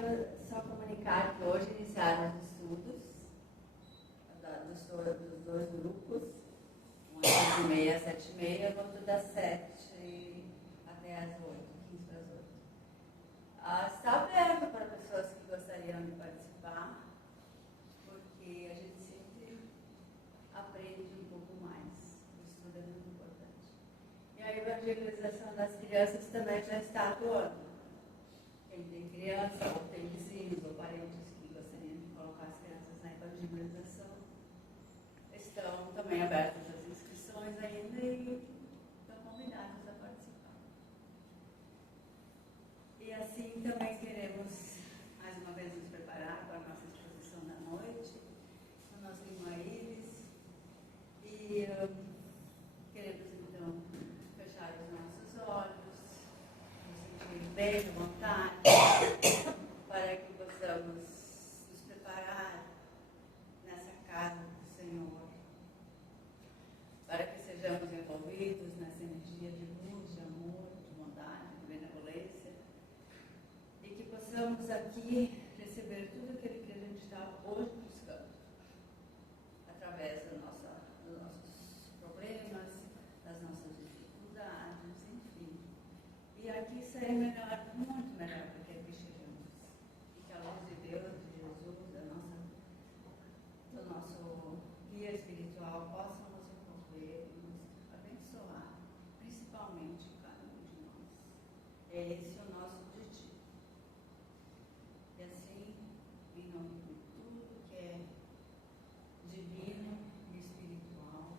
quero só comunicar que hoje iniciaram os estudos dos dois grupos, às 6h30 às 7h30, outro das 7 até às 8, 15 para as 8. Está aberto para pessoas que gostariam de participar, porque a gente sempre aprende um pouco mais. O estudo é muito importante. E a evangelização das crianças também já está atuando. Quem tem criança, ou tem vizinhos, ou parentes que gostariam de colocar as crianças na evangelização, estão também abertas as inscrições ainda e estão convidados a participar. E assim também queremos, mais uma vez, nos preparar para a nossa exposição da noite, no nosso Irmã Iris. E queremos, então, fechar os nossos olhos, nos sentir bem, à vontade, para que possamos nos preparar nessa casa do Senhor, para que sejamos envolvidos nessa energia de luz, de amor, de bondade, de benevolência, e que possamos aqui receber tudo aquilo que a gente está hoje buscando, através dos nossos problemas, das nossas dificuldades, enfim. E aqui sair melhor, muito melhor do que aqui chegamos. E que a luz de Deus, de Jesus, do nosso guia espiritual possa nos envolver e nos abençoar, principalmente cada um de nós. É esse o nosso objetivo. E assim, em nome de tudo que é divino e espiritual,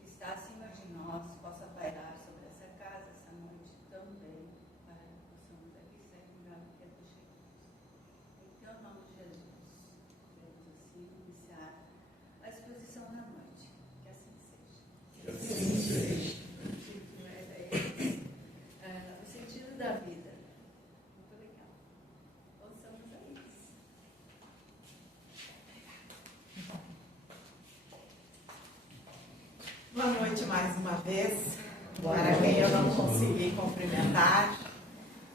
que está acima de nós, possa pairar sobre essa casa essa noite também, para que possamos aqui sair melhor do que aqui chegamos. Em teu nome de Jesus, queremos assim iniciar a exposição da noite. Que assim seja. Que assim seja. O sentido da vida. Muito legal. Ouçamos a isso. Boa noite mais uma vez. Para quem eu não consegui cumprimentar,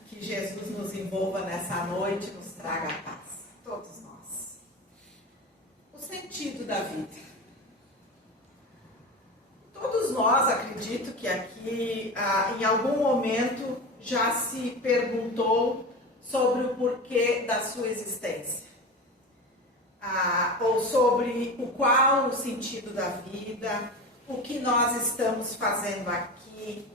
que Jesus nos envolva nessa noite, nos traga paz. Todos nós. O sentido da vida. Todos nós, acredito que aqui, em algum momento, já se perguntou sobre o porquê da sua existência. Ou sobre qual o sentido da vida, o que nós estamos fazendo aqui,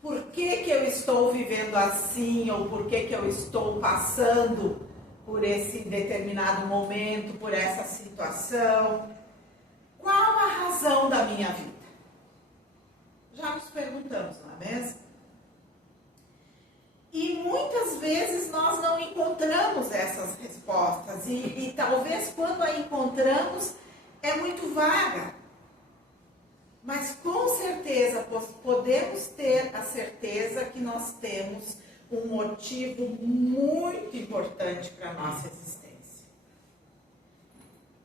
por que que eu estou vivendo assim, ou por que que eu estou passando por esse determinado momento, por essa situação. Qual a razão da minha vida? Já nos perguntamos, não é mesmo? E muitas vezes nós não encontramos essas respostas. E talvez quando a encontramos é muito vaga. Mas com certeza podemos ter a certeza que nós temos um motivo muito importante para a nossa existência.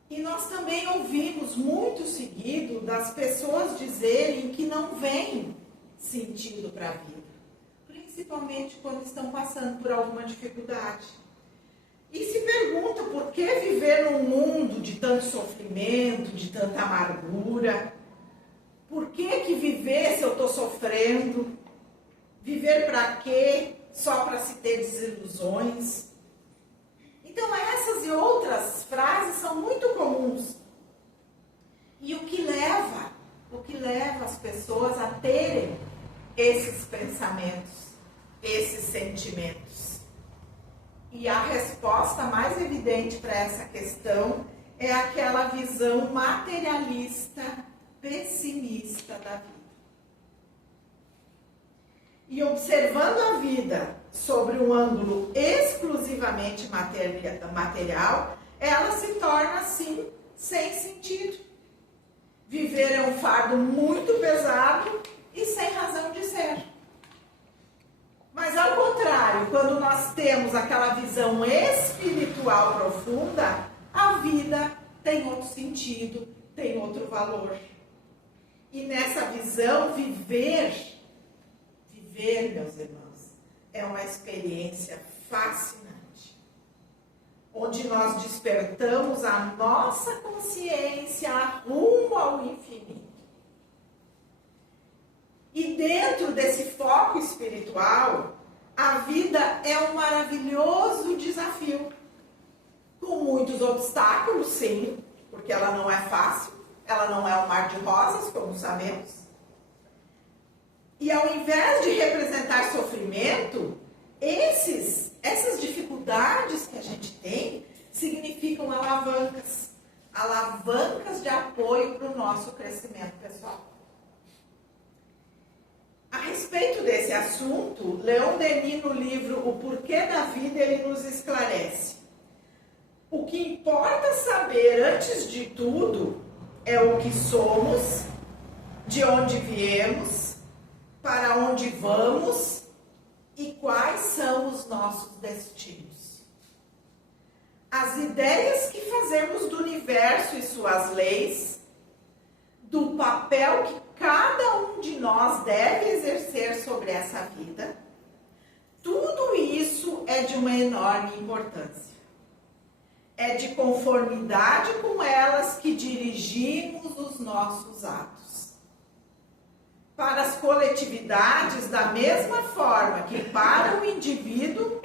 E nós também ouvimos muito seguido das pessoas dizerem que não vem sentido para a vida. Principalmente quando estão passando por alguma dificuldade. E se pergunta por que viver num mundo de tanto sofrimento, de tanta amargura? Por que viver se eu estou sofrendo? Viver para quê? Só para se ter desilusões? Então essas e outras frases são muito comuns. E o que leva as pessoas a terem esses pensamentos, esses sentimentos? E a resposta mais evidente para essa questão é aquela visão materialista, pessimista da vida. E observando a vida sobre um ângulo exclusivamente material, ela se torna assim, sem sentido. Viver é um fardo muito pesado e sem razão de ser. Mas ao contrário, quando nós temos aquela visão espiritual profunda, a vida tem outro sentido, tem outro valor. E nessa visão, viver, meus irmãos, é uma experiência fascinante. onde nós despertamos a nossa consciência rumo ao infinito. E dentro desse foco espiritual, a vida é um maravilhoso desafio, com muitos obstáculos, sim, porque ela não é fácil, ela não é um mar de rosas, como sabemos. E ao invés de representar sofrimento, essas dificuldades que a gente tem significam alavancas de apoio para o nosso crescimento pessoal. A respeito desse assunto, Leon Denis, no livro O Porquê da Vida, ele nos esclarece. O que importa saber, antes de tudo, é o que somos, de onde viemos, para onde vamos e quais são os nossos destinos. As ideias que fazemos do universo e suas leis, do papel que cada um de nós deve exercer sobre essa vida, tudo isso é de uma enorme importância. É de conformidade com elas que dirigimos os nossos atos. Para as coletividades, da mesma forma que para o indivíduo,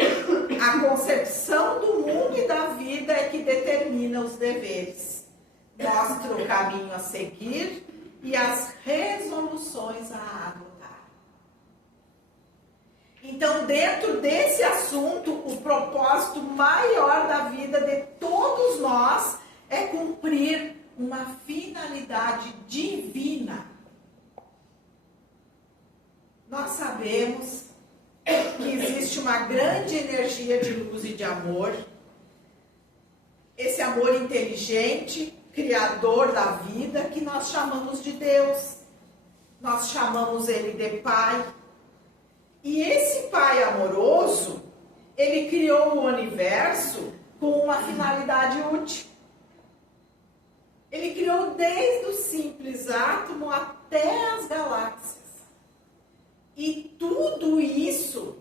a concepção do mundo e da vida é que determina os deveres, mostra o caminho a seguir e as resoluções a adotar. Então, dentro desse assunto, o propósito maior da vida de todos nós é cumprir uma finalidade divina. Nós sabemos que existe uma grande energia de luz e de amor. Esse amor inteligente, criador da vida, que nós chamamos de Deus. Nós chamamos ele de Pai. E esse Pai amoroso, ele criou o universo com uma finalidade útil. Ele criou desde o simples átomo até as galáxias. E tudo isso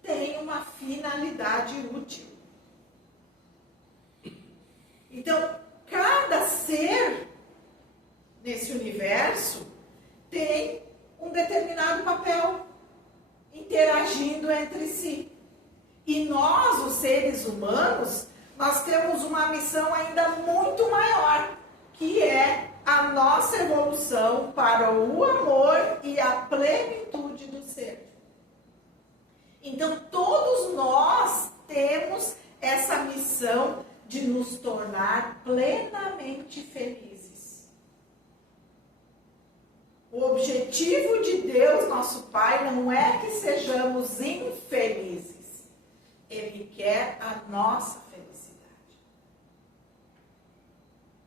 tem uma finalidade útil. Então, cada ser nesse universo tem um determinado papel interagindo entre si. E nós, os seres humanos, nós temos uma missão ainda muito maior, que é a nossa evolução para o amor e a plenitude do ser. Então, todos nós temos essa missão de nos tornar plenamente felizes. O objetivo de Deus, nosso Pai, não é que sejamos infelizes. Ele quer a nossa felicidade.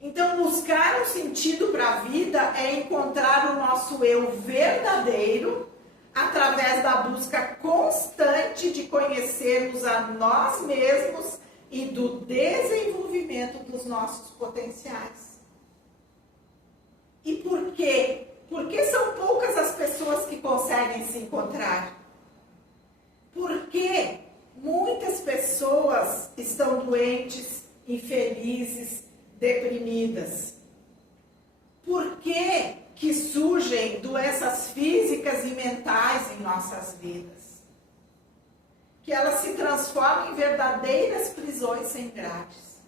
Então, buscar um sentido para a vida é encontrar o nosso eu verdadeiro através da busca constante de conhecermos a nós mesmos e do desenvolvimento dos nossos potenciais. E por quê? Porque são poucas as pessoas que conseguem se encontrar. Porque muitas pessoas estão doentes, infelizes, deprimidas. Por que surgem doenças físicas e mentais em nossas vidas? Que elas se transformam em verdadeiras prisões sem grades.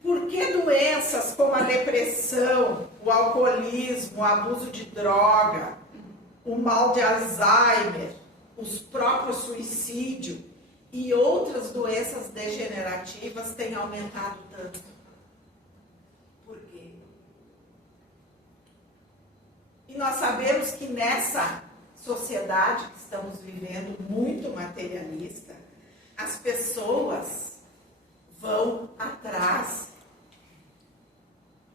Por que doenças como a depressão, o alcoolismo, o abuso de droga, o mal de Alzheimer, os próprios suicídio e outras doenças degenerativas têm aumentado tanto? Por quê? E nós sabemos que nessa sociedade que estamos vivendo, muito materialista, as pessoas vão atrás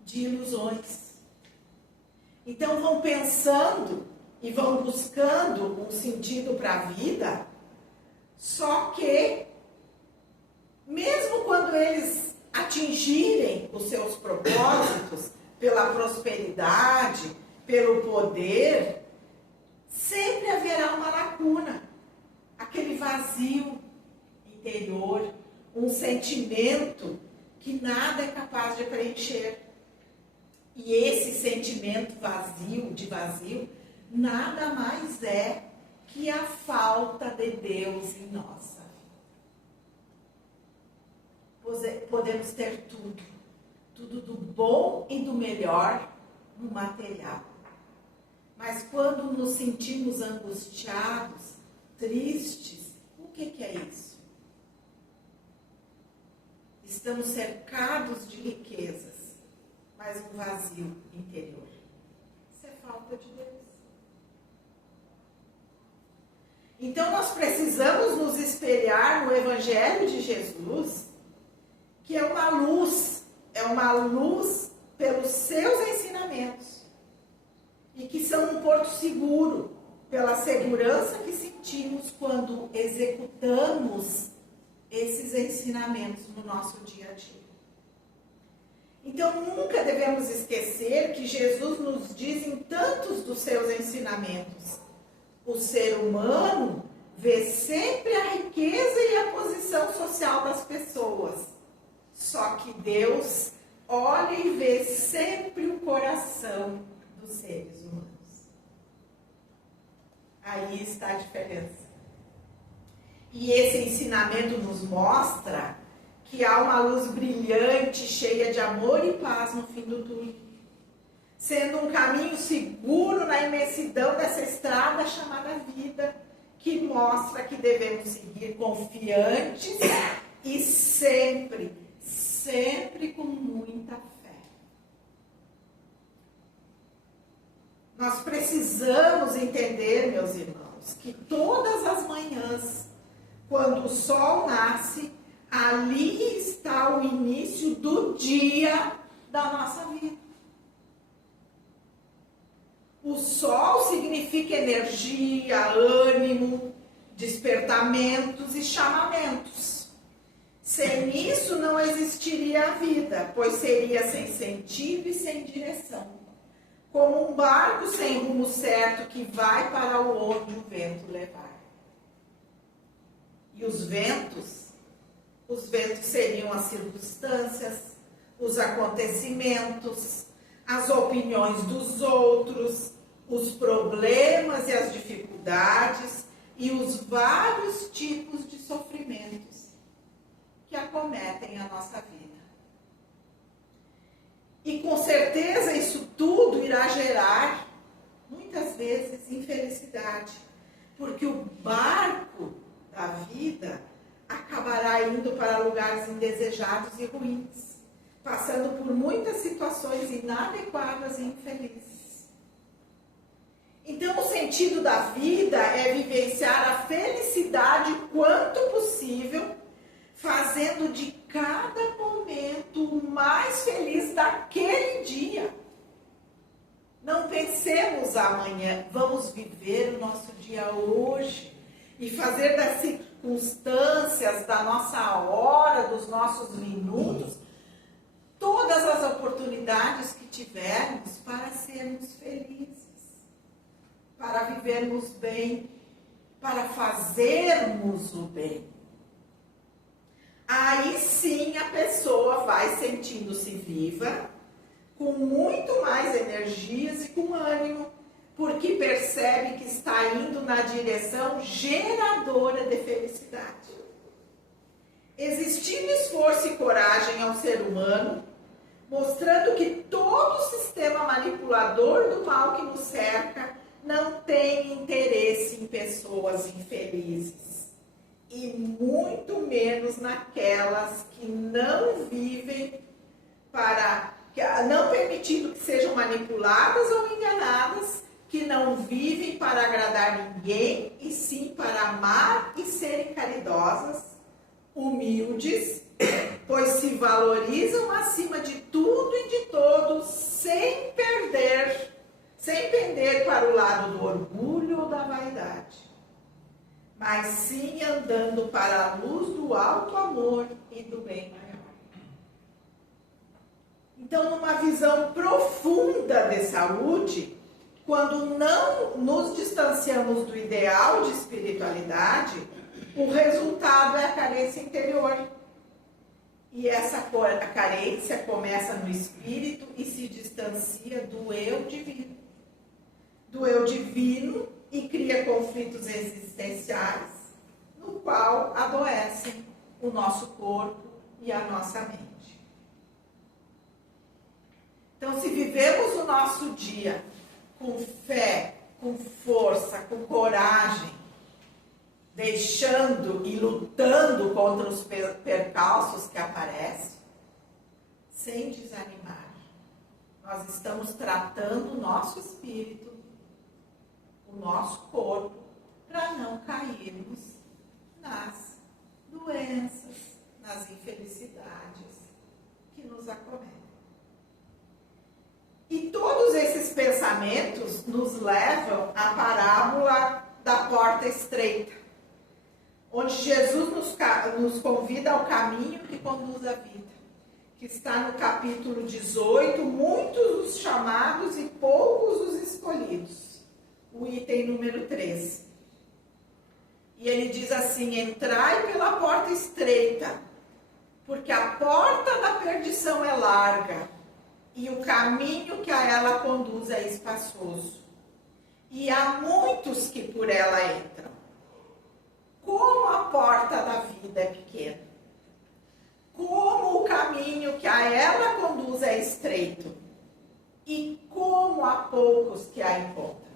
de ilusões. Então vão pensando e vão buscando um sentido para a vida, só que mesmo quando eles atingirem os seus propósitos pela prosperidade, pelo poder, sempre haverá uma lacuna, aquele vazio interior, um sentimento que nada é capaz de preencher. E esse sentimento vazio, nada mais é que a falta de Deus em nossa vida. Podemos ter tudo do bom e do melhor no material. Mas quando nos sentimos angustiados, tristes, o que é isso? Estamos cercados de riquezas, mas um vazio interior. Isso é falta de Deus. Então nós precisamos nos espelhar no Evangelho de Jesus, que é uma luz pelos seus ensinamentos, e que são um porto seguro pela segurança que sentimos quando executamos esses ensinamentos no nosso dia a dia. Então, nunca devemos esquecer que Jesus nos diz em tantos dos seus ensinamentos: o ser humano vê sempre a riqueza e a posição social das pessoas, só que Deus olha e vê sempre o coração dos seres humanos. Aí está a diferença. E esse ensinamento nos mostra que há uma luz brilhante, cheia de amor e paz no fim do túnel, sendo um caminho seguro na imensidão dessa estrada chamada vida, que mostra que devemos seguir confiantes e sempre com muita fé. Nós precisamos entender, meus irmãos, que todas as manhãs, quando o sol nasce, ali está o início do dia da nossa vida. O sol significa energia, ânimo, despertamentos e chamamentos. Sem isso não existiria a vida, pois seria sem sentido e sem direção, como um barco sem rumo certo que vai para onde o vento levar. E os ventos seriam as circunstâncias, os acontecimentos, as opiniões dos outros, os problemas e as dificuldades e os vários tipos de sofrimentos que acometem a nossa vida. E com certeza isso tudo irá gerar, muitas vezes, infelicidade, porque o barco da vida acabará indo para lugares indesejados e ruins, passando por muitas situações inadequadas e infelizes. Então, o sentido da vida é vivenciar a felicidade quanto possível, fazendo de cada momento o mais feliz daquele dia. Não pensemos amanhã, vamos viver o nosso dia hoje e fazer das circunstâncias, da nossa hora, dos nossos minutos, todas as oportunidades que tivermos para sermos felizes, para vivermos bem, para fazermos o bem. Aí sim a pessoa vai sentindo-se viva, com muito mais energias e com ânimo, porque percebe que está indo na direção geradora de felicidade. Existindo esforço e coragem ao ser humano, mostrando que todo o sistema manipulador do mal que nos cerca não tem interesse em pessoas infelizes, e muito menos naquelas que não vivem não permitindo que sejam manipuladas ou enganadas, que não vivem para agradar ninguém, e sim para amar e serem caridosas, humildes, pois se valorizam acima de tudo e de todos, sem pender para o lado do orgulho ou da vaidade, mas sim andando para a luz do alto amor e do bem maior. Então, numa visão profunda de saúde, quando não nos distanciamos do ideal de espiritualidade, o resultado é a carência interior, E essa carência começa no espírito e se distancia do eu divino. Do eu divino e cria conflitos existenciais, no qual adoecem o nosso corpo e a nossa mente. Então, se vivemos o nosso dia com fé, com força, com coragem, deixando e lutando contra os percalços que aparecem, sem desanimar, nós estamos tratando o nosso espírito, o nosso corpo, para não cairmos nas doenças, nas infelicidades que nos acometem. E todos esses pensamentos nos levam à parábola da porta estreita, onde Jesus nos convida ao caminho que conduz à vida, que está no capítulo 18, muitos os chamados e poucos os escolhidos, o item número 13. E ele diz assim: entrai pela porta estreita, porque a porta da perdição é larga, e o caminho que a ela conduz é espaçoso, e há muitos que por ela entram. Como a porta da vida é pequena, como o caminho que a ela conduz é estreito, e como há poucos que a encontram.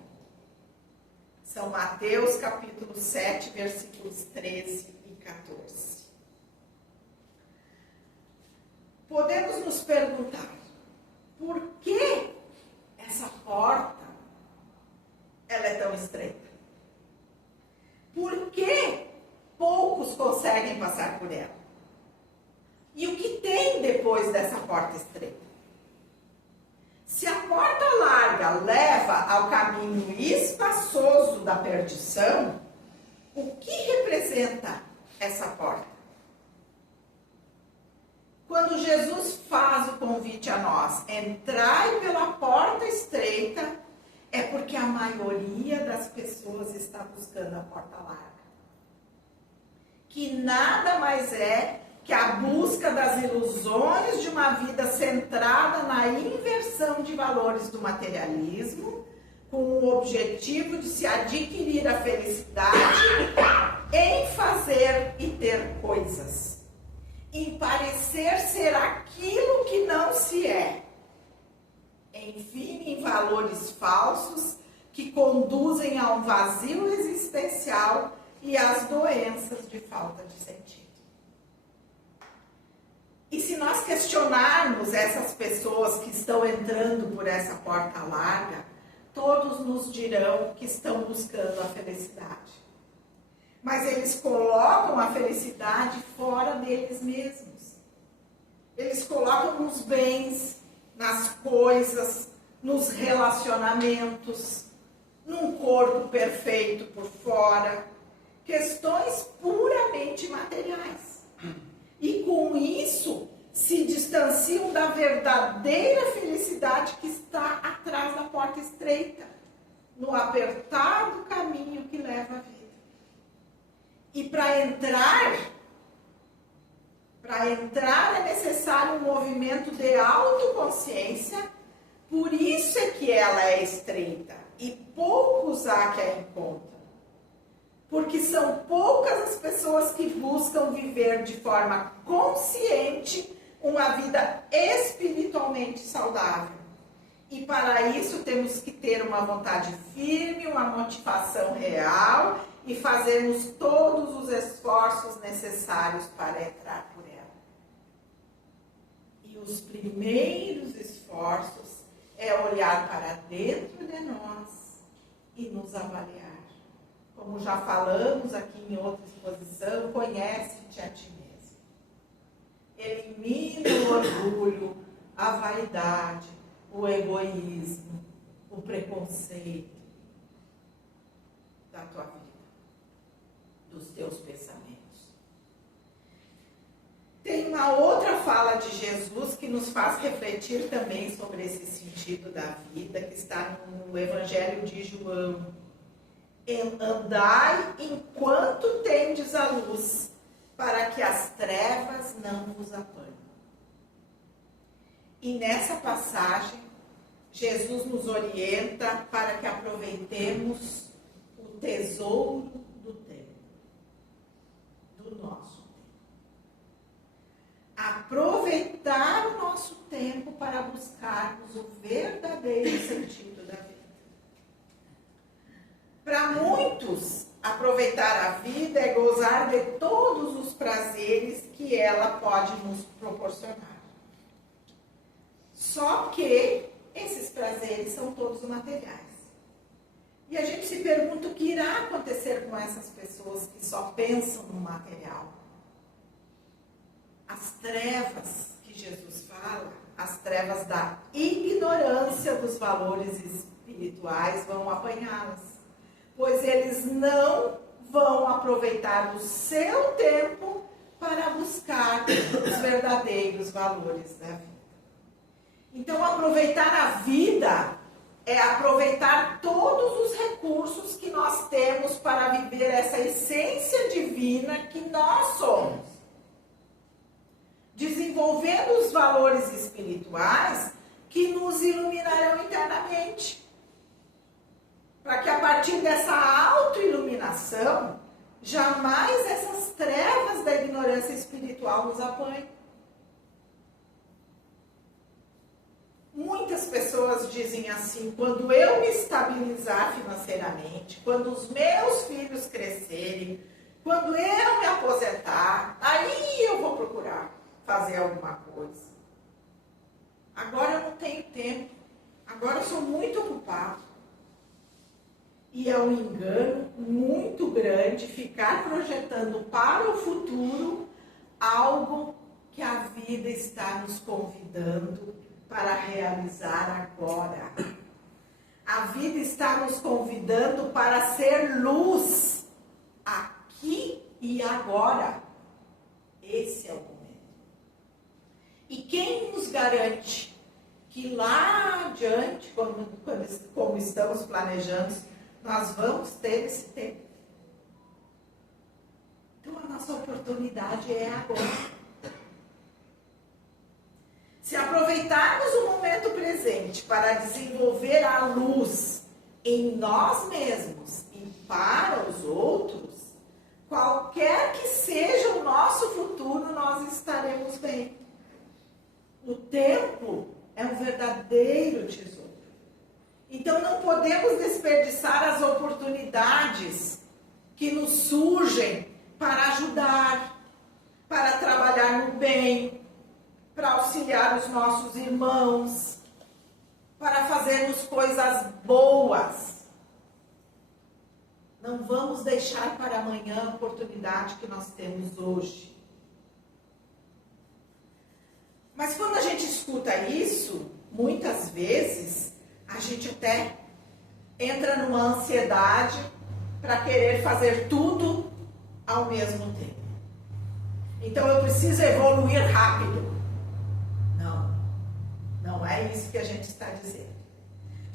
São Mateus capítulo 7, versículos 13 e 14. Podemos nos perguntar, por que essa porta ela é tão estreita? Por que poucos conseguem passar por ela? E o que tem depois dessa porta estreita? Se a porta larga leva ao caminho espaçoso da perdição, o que representa essa porta? Quando Jesus faz o convite a nós, entrai pela porta estreita, é porque a maioria das pessoas está buscando a porta larga. Que nada mais é que a busca das ilusões de uma vida centrada na inversão de valores do materialismo, com o objetivo de se adquirir a felicidade em fazer e ter coisas, em parecer ser aquilo que não se é, enfim, em valores falsos que conduzem a um vazio existencial e às doenças de falta de sentido. E se nós questionarmos essas pessoas que estão entrando por essa porta larga, todos nos dirão que estão buscando a felicidade. Mas eles colocam a felicidade fora deles mesmos. Eles colocam nos bens, nas coisas, nos relacionamentos, num corpo perfeito por fora, questões puramente materiais. E com isso se distanciam da verdadeira felicidade que está atrás da porta estreita, no apertado caminho que leva à vida. E para entrar é necessário um movimento de autoconsciência, por isso é que ela é estreita e poucos há que a encontram. Porque são poucas as pessoas que buscam viver de forma consciente uma vida espiritualmente saudável. E para isso temos que ter uma vontade firme, uma motivação real e fazermos todos os esforços necessários para entrar por ela. E os primeiros esforços é olhar para dentro de nós e nos avaliar. Como já falamos aqui em outra exposição, conhece-te a ti mesmo. Elimina o orgulho, a vaidade, o egoísmo, o preconceito da tua vida, dos teus pensamentos. Tem uma outra fala de Jesus que nos faz refletir também sobre esse sentido da vida, que está no Evangelho de João. Andai enquanto tendes a luz, para que que as trevas não vos apanhem. E nessa passagem, Jesus nos orienta para que aproveitemos o tesouro do tempo, do nosso tempo. Aproveitar o nosso tempo para buscarmos o verdadeiro sentido da vida. Para muitos, aproveitar a vida é gozar de todos os prazeres que ela pode nos proporcionar. Só que esses prazeres são todos materiais. E a gente se pergunta o que irá acontecer com essas pessoas que só pensam no material. As trevas que Jesus fala, as trevas da ignorância dos valores espirituais vão apanhá-las. Pois eles não vão aproveitar o seu tempo para buscar os verdadeiros valores da vida. Então, aproveitar a vida é aproveitar todos os recursos que nós temos para viver essa essência divina que nós somos. Desenvolvendo os valores espirituais que nos iluminarão internamente. Para que a partir dessa autoiluminação, jamais essas trevas da ignorância espiritual nos apanhem. Muitas pessoas dizem assim: quando eu me estabilizar financeiramente, quando os meus filhos crescerem, quando eu me aposentar, aí eu vou procurar fazer alguma coisa. Agora eu não tenho tempo, agora eu sou muito ocupado. E é um engano muito grande ficar projetando para o futuro algo que a vida está nos convidando para realizar agora. A vida está nos convidando para ser luz aqui e agora. Esse é o momento. E quem nos garante que lá adiante, como estamos planejando, nós vamos ter esse tempo? Então a nossa oportunidade é agora. Se aproveitarmos o momento presente para desenvolver a luz em nós mesmos e para os outros, qualquer que seja o nosso futuro, nós estaremos bem. O tempo é um verdadeiro tesouro. Então não podemos desperdiçar as oportunidades que nos surgem para ajudar, para trabalhar no bem, para auxiliar os nossos irmãos, para fazermos coisas boas. Não vamos deixar para amanhã a oportunidade que nós temos hoje. Mas quando a gente escuta isso, muitas vezes, a gente até entra numa ansiedade para querer fazer tudo ao mesmo tempo. Então eu preciso evoluir rápido. Não é isso que a gente está dizendo.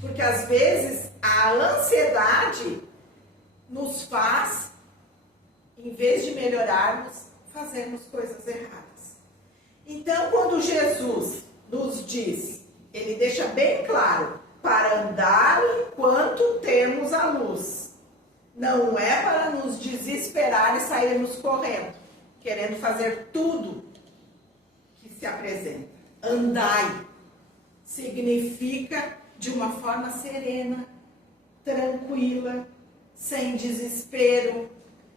Porque às vezes a ansiedade nos faz, em vez de melhorarmos, fazermos coisas erradas. Então, quando Jesus nos diz, ele deixa bem claro, para andar enquanto temos a luz. Não é para nos desesperar e sairmos correndo, querendo fazer tudo que se apresenta. Andai significa de uma forma serena, tranquila, sem desespero,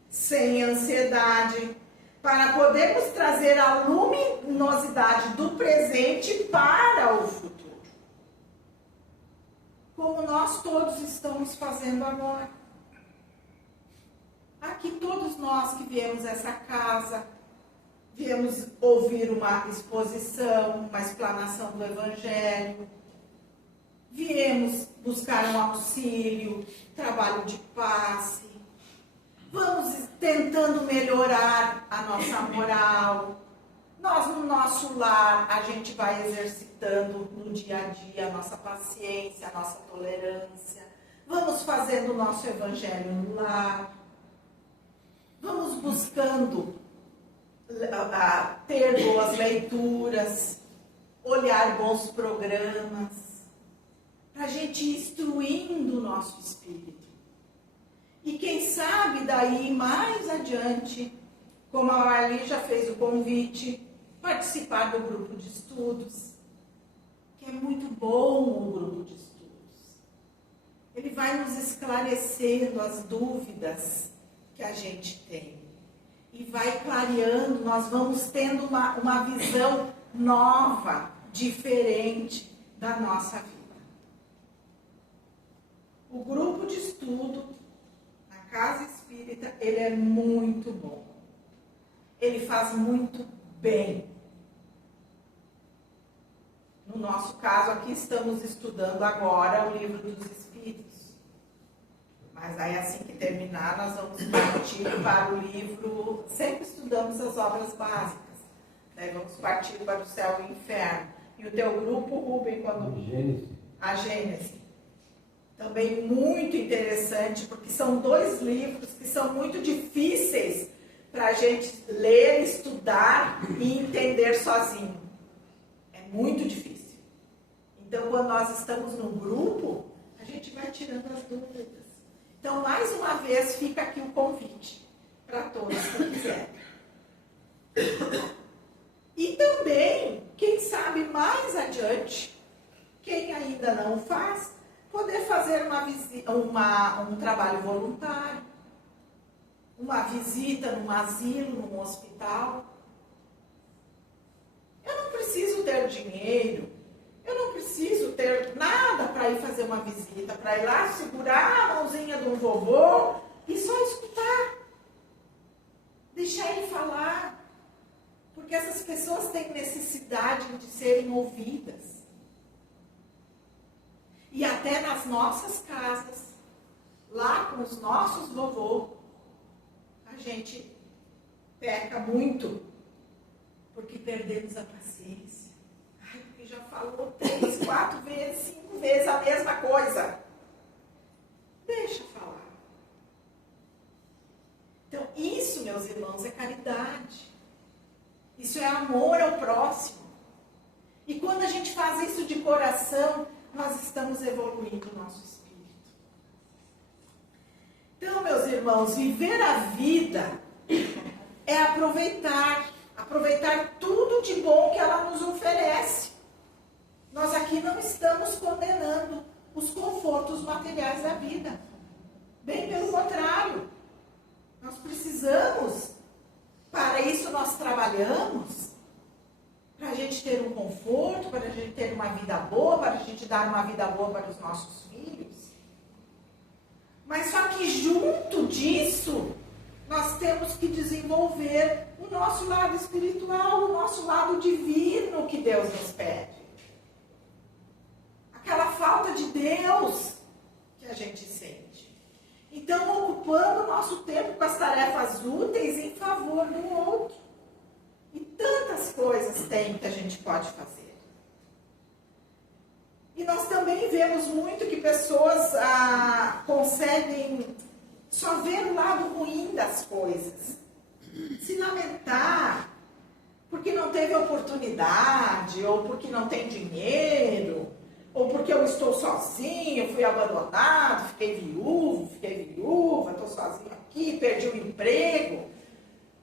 sem ansiedade, para podermos trazer a luminosidade do presente para o futuro. Como nós todos estamos fazendo agora. Aqui todos nós que viemos a essa casa, viemos ouvir uma exposição, uma explanação do Evangelho, viemos buscar um auxílio, trabalho de passe, vamos tentando melhorar a nossa moral. Nós, no nosso lar, a gente vai exercitando no dia a dia a nossa paciência, a nossa tolerância. Vamos fazendo o nosso evangelho no lar. Vamos buscando ter boas leituras, olhar bons programas, para a gente ir instruindo o nosso espírito. E quem sabe daí mais adiante, como a Marli já fez o convite, participar do grupo de estudos, que é muito bom o grupo de estudos. Ele vai nos esclarecendo as dúvidas que a gente tem. E vai clareando, nós vamos tendo uma visão nova, diferente da nossa vida. O grupo de estudo na Casa Espírita, ele é muito bom. Ele faz muito bem. No nosso caso, aqui estamos estudando agora o Livro dos Espíritos. Mas aí, assim que terminar, nós vamos partir para o livro... Sempre estudamos as obras básicas. Daí vamos partir para o Céu e o Inferno. E o teu grupo, Rubem, quando... Gênesis. A Gênesis. Também muito interessante, porque são 2 livros que são muito difíceis para a gente ler, estudar e entender sozinho. É muito difícil. Então, quando nós estamos no grupo, a gente vai tirando as dúvidas. Então, mais uma vez, fica aqui o convite para todos que quiserem. E também, quem sabe mais adiante, quem ainda não faz, poder fazer um trabalho voluntário, uma visita num asilo, num hospital. Eu não preciso ter dinheiro, eu não preciso ter nada para ir fazer uma visita, para ir lá segurar a mãozinha de um vovô e só escutar. Deixar ele falar. Porque essas pessoas têm necessidade de serem ouvidas. E até nas nossas casas, lá com os nossos vovôs, a gente peca muito, porque perdemos a paciência. Ai, porque já falou 3, 4 vezes, 5 vezes a mesma coisa. Deixa falar. Então, isso, meus irmãos, é caridade. Isso é amor ao próximo. E quando a gente faz isso de coração, nós estamos evoluindo o nosso espírito. Então, meus irmãos, viver a vida é aproveitar tudo de bom que ela nos oferece. Nós aqui não estamos condenando os confortos materiais da vida. Bem pelo contrário. Nós precisamos, para isso nós trabalhamos, para a gente ter um conforto, para a gente ter uma vida boa, para a gente dar uma vida boa para os nossos filhos. Mas só que junto disso, nós temos que desenvolver o nosso lado espiritual, o nosso lado divino que Deus nos pede. Aquela falta de Deus que a gente sente. Então, ocupando o nosso tempo com as tarefas úteis em favor do outro. E tantas coisas tem que a gente pode fazer. E nós também vemos muito que pessoas conseguem só ver o lado ruim das coisas. Se lamentar porque não teve oportunidade, ou porque não tem dinheiro, ou porque eu estou sozinho, fui abandonado, fiquei viúva, estou sozinho aqui, perdi o emprego.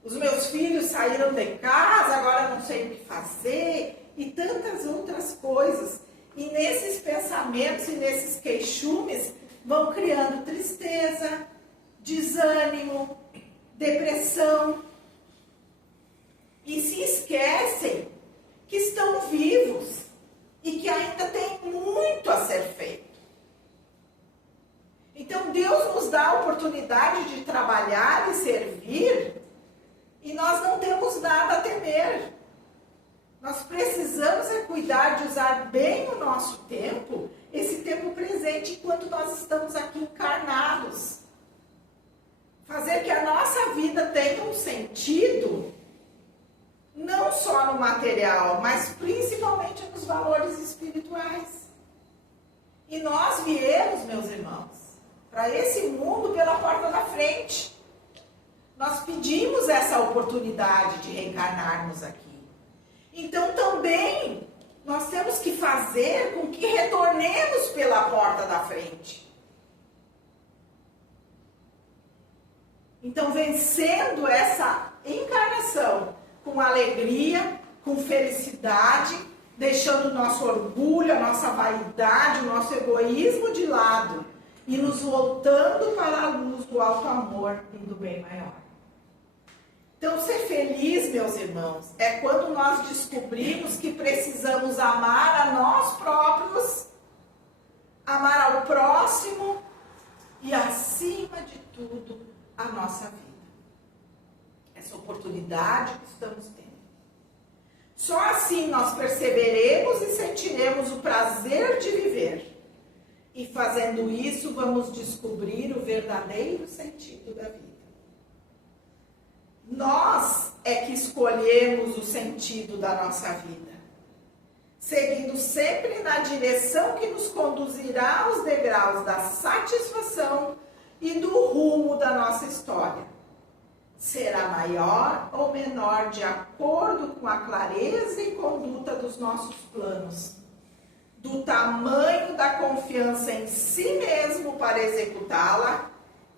Os meus filhos saíram de casa, agora não sei o que fazer. E tantas outras coisas. E nesses pensamentos e nesses queixumes vão criando tristeza, desânimo, depressão. E se esquecem que estão vivos e que ainda tem muito a ser feito. Então Deus nos dá a oportunidade de trabalhar e servir e nós não temos nada a temer. Nós precisamos cuidar de usar bem o nosso tempo, esse tempo presente, enquanto nós estamos aqui encarnados. Fazer que a nossa vida tenha um sentido, não só no material, mas principalmente nos valores espirituais. E nós viemos, meus irmãos, para esse mundo pela porta da frente. Nós pedimos essa oportunidade de reencarnarmos aqui. Então também nós temos que fazer com que retornemos pela porta da frente. Então, vencendo essa encarnação com alegria, com felicidade, deixando o nosso orgulho, a nossa vaidade, o nosso egoísmo de lado e nos voltando para a luz do alto amor e do bem maior. Então, ser feliz, meus irmãos, é quando nós descobrimos que precisamos amar a nós próprios, amar ao próximo e, acima de tudo, a nossa vida. Essa oportunidade que estamos tendo. Só assim nós perceberemos e sentiremos o prazer de viver. E fazendo isso, vamos descobrir o verdadeiro sentido da vida. Nós é que escolhemos o sentido da nossa vida, seguindo sempre na direção que nos conduzirá aos degraus da satisfação e do rumo da nossa história. Será maior ou menor de acordo com a clareza e conduta dos nossos planos, do tamanho da confiança em si mesmo para executá-la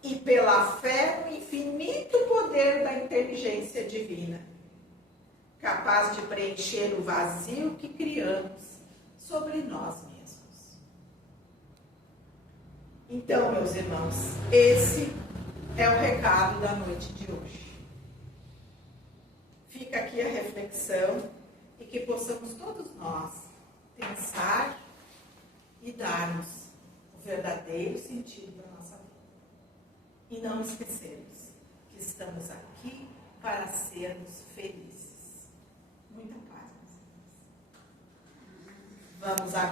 e pela fé no infinito poder da inteligência divina, capaz de preencher o vazio que criamos sobre nós mesmos. Então, meus irmãos, esse é o recado da noite de hoje. Fica aqui a reflexão e que possamos todos nós pensar e darmos o verdadeiro sentido da nossa vida. E não esquecermos que estamos aqui para sermos felizes. Muita paz, meus irmãos. Vamos agora.